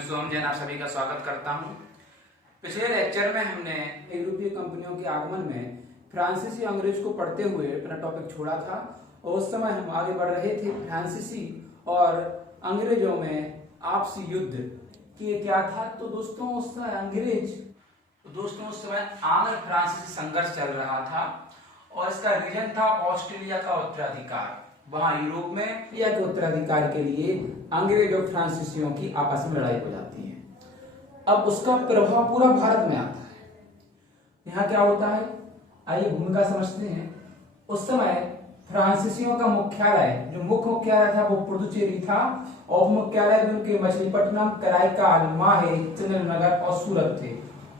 मैं सोहम जैन आप सभी का स्वागत करता हूं। पिछले लेक्चर में हमने यूरोपीय कंपनियों के आगमन में फ्रांसीसी अंग्रेज को पढ़ते हुए अपना टॉपिक छोड़ा था और उस समय हम आगे बढ़ रहे थे फ्रांसीसी और अंग्रेजों में आपसी युद्ध कि क्या था। तो दोस्तों उस समय आंग्ल फ्रांसीसी संघर्ष चल रहा था और इसका रीजन था ऑस्ट्रेलिया का उत्तराधिकार। वहां यूरोप में या के उत्तराधिकार के लिए अंग्रेज और फ्रांसीसियों की आपस में लड़ाई हो जाती है। अब उसका प्रभाव पूरा भारत में आता है। यहाँ क्या होता है, आइए भूमिका समझते हैं। उस समय फ्रांसीसियों का मुख्यालय, जो मुख्य मुख्यालय था वो पुडुचेरी था और मुख्यालय भी उनके मछलीपट्टनम, कराईकाल, माहे, चंद्रनगर और सूरत थे।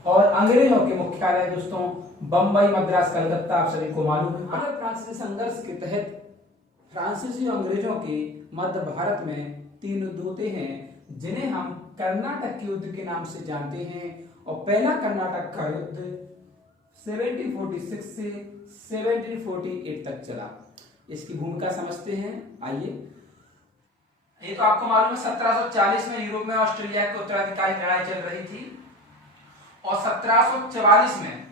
और अंग्रेजों के मुख्यालय दोस्तों बंबई, मद्रास, कलकत्ता आप सभी को मालूम है। आंग्ल फ्रांसीसी संघर्ष के तहत फ्रांसीसी अंग्रेजों के मध्य भारत में 3 युद्ध होते हैं जिन्हें हम कर्नाटक के युद्ध के नाम से जानते हैं। और पहला कर्नाटक का युद्ध 1746 से 1748 तक चला। इसकी भूमिका समझते हैं। आइए, ये तो आपको मालूम है 1740 में यूरोप में ऑस्ट्रेलिया के उत्तराधिकारी लड़ाई चल रही थी और 1744 में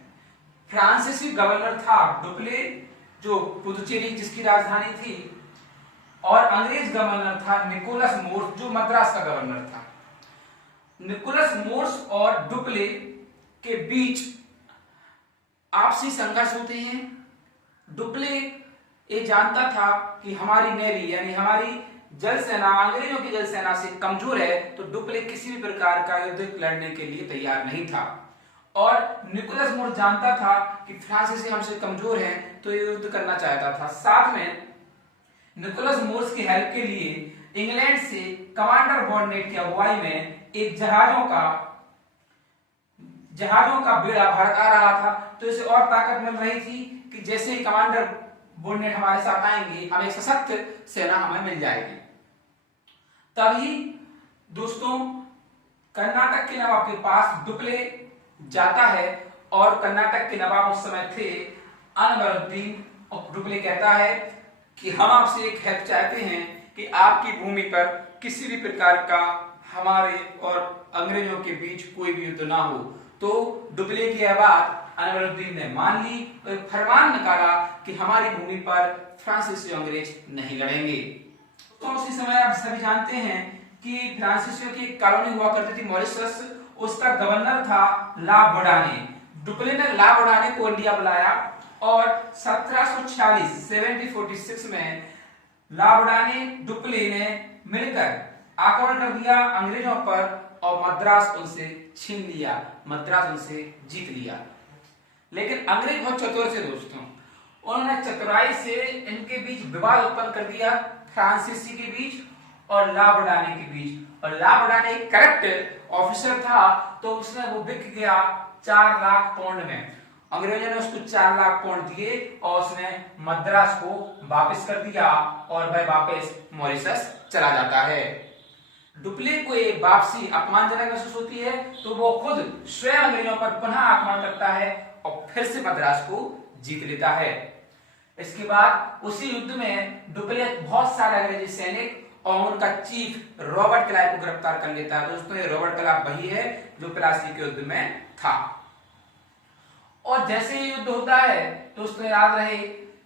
फ्रांसीसी गवर्नर था डुप्ले, जो पुडुचेरी जिसकी राजधानी थी, और अंग्रेज गवर्नर था निकोलस मोर्स, जो मद्रास का गवर्नर था। निकोलस मोर्स और डुप्ले के बीच आपसी संघर्ष होते हैं। डुप्ले ये जानता था कि हमारी नेवी यानी हमारी जल सेना अंग्रेजों की जल सेना से कमजोर है, तो डुप्ले किसी भी प्रकार का युद्ध लड़ने के लिए तैयार नहीं था। और निकोलस मोर्स जानता था कि फ्रांसीसी हमसे कमजोर हैं, तो ये युद्ध करना चाहता था। साथ में निकोलस मोर्स की हेल्प के लिए इंग्लैंड से कमांडर बॉर्नेट की अगुवाई में एक जहाजों का बेड़ा भारत आ रहा था। तो इसे और ताकत मिल रही थी कि जैसे ही कमांडर बॉर्नेट हमारे साथ आएंगे, हमें एक सशक्त सेना हमें मिल जाएगी। तभी दोस्तों कर्नाटक के नवाब के पास डुप्ले जाता है और कर्नाटक के नवाब उस समय थे अनवरुद्दीन। और डुप्ले कहता है कि हम आपसे एक हेल्प चाहते हैं कि आपकी भूमि पर किसी भी प्रकार का हमारे और अंग्रेजों के बीच कोई भी युद्ध ना हो। तो डुप्ले की यह बात अनवरुद्दीन ने मान ली और एक फरमान निकाला कि हमारी भूमि पर फ्रांसीसी अंग्रेज नहीं लड़ेंगे। तो उसी समय आप सभी जानते हैं कि फ्रांसीसियों की एक कॉलोनी हुआ करती थी मॉरिशस, उसका गवर्नर था ला बोडाने। डुप्ले ने ला बोडाने को इंडिया बुलाया और 1746 में ला बोडाने डुप्ले ने मिलकर आक्रमण कर दिया अंग्रेजों पर और मद्रास उनसे छीन लिया, मद्रास उनसे जीत लिया। लेकिन अंग्रेज बहुत चतुर थे दोस्तों, उन्होंने चतुराई से इनके बीच विवाद उत्पन्न कर दिया, फ्रांसीसी के बीच और ला बोडाने के बीच। और ला बोडाने एक करप्ट ऑफिसर था, तो उसने वो बिक गया 4 लाख पाउंड में। अंग्रेजों ने उसको 4 लाख पाउंड दिए और उसने मद्रास को वापस कर दिया और वह वापस मॉरिशस चला जाता है। डुप्ले को एक वापसी अपमानजनक महसूस होती है, तो वो खुद स्वयं अंग्रेजों पर पुनः आक्रमण करता है और फिर से मद्रास को जीत लेता है। इसके बाद उसी युद्ध में डुप्ले बहुत सारे अंग्रेजी सैनिक और उनका चीफ रॉबर्ट क्लाइव को गिरफ्तार कर लेता है। दोस्तों ये रॉबर्ट क्लाइव वही है जो प्लासी के युद्ध में था। और जैसे ही युद्ध होता है दोस्तों याद रहे,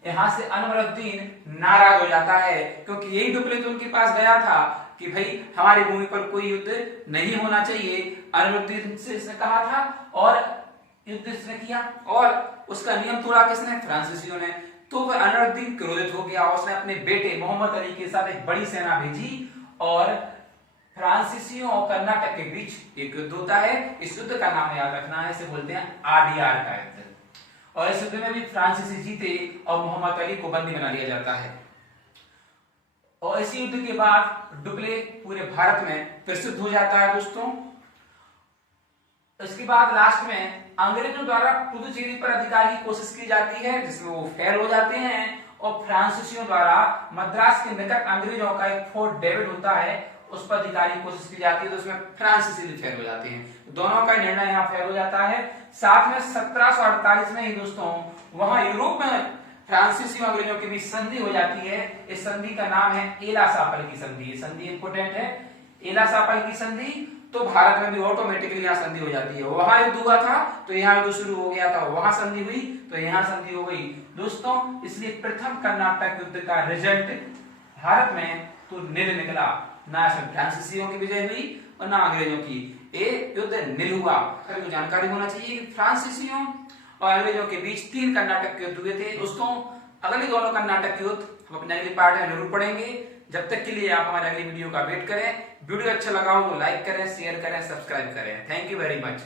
यहां से अनवरुद्दीन नाराज हो जाता है, क्योंकि यही डुप्ले तो उनके पास गया था कि भाई हमारी भूमि पर कोई युद्ध नहीं होना चाहिए। अनवरुद्दीन से इसने कहा था और युद्ध इसने किया और उसका नियम तोड़ा किसने? फ्रांसीसियों ने। तो वह अनवरुद्दीन क्रोधित हो गया, उसने अपने बेटे मोहम्मद अली के साथ एक बड़ी सेना भेजी और फ्रांसीसियों और कर्नाटक के बीच एक युद्ध होता है। इस युद्ध का नाम याद रखना है, इसे बोलते हैं आरडीआर का युद्ध। और इस युद्ध में भी फ्रांसीसी जीते और मोहम्मद अली को बंदी बना लिया जाता है। और इसी युद्ध के बाद डुप्ले पूरे भारत में प्रसिद्ध हो जाता है दोस्तों। इसके बाद लास्ट में अंग्रेजों द्वारा पुडुचेरी पर अधिकार की कोशिश की जाती है, जिसमें वो फेल हो जाते हैं। और फ्रांसीसियों द्वारा मद्रास के निकट अंग्रेजों का एक फोर्ट डेविड होता है, उस पर अधिकारी कोशिश की जाती है, तो उसमें फ्रांसीसी फेल हो जाते हैं। दोनों का निर्णय यहाँ फेल हो जाता है। साथ में 1748 में ही दोस्तों वहां यूरोप में फ्रांसीसी और अंग्रेजों के बीच संधि हो जाती है। इस संधि का नाम है एला सापल की संधि। ये संधि इंपोर्टेंट है, एला सापल की संधि। तो भारत में भी ऑटोमेटिकली यहाँ संधि हो जाती है। वहां युद्ध हुआ था तो यहाँ युद्ध शुरू हो गया था, वहां संधि हुई तो यहाँ संधि हो गई दोस्तों। इसलिए प्रथम कर्नाटक युद्ध का रिजल्ट भारत में तो नील निकला, ना फ्रांसीसियों की विजय हुई और ना अंग्रेजों की। ये युद्ध नील हुआ। सभी को जानकारी होना चाहिए कि फ्रांसीसियों और अंग्रेजों के बीच 3 कर्नाटक के युद्ध हुए थे दोस्तों। अगले दोनों कर्नाटक युद्ध हम अपने अगली पार्ट में जरूर पढ़ेंगे। जब तक के लिए आप हमारे अगली वीडियो का वेट करें। वीडियो अच्छा लगा हो तो लाइक करें, शेयर करें, सब्सक्राइब करें। Thank you very much.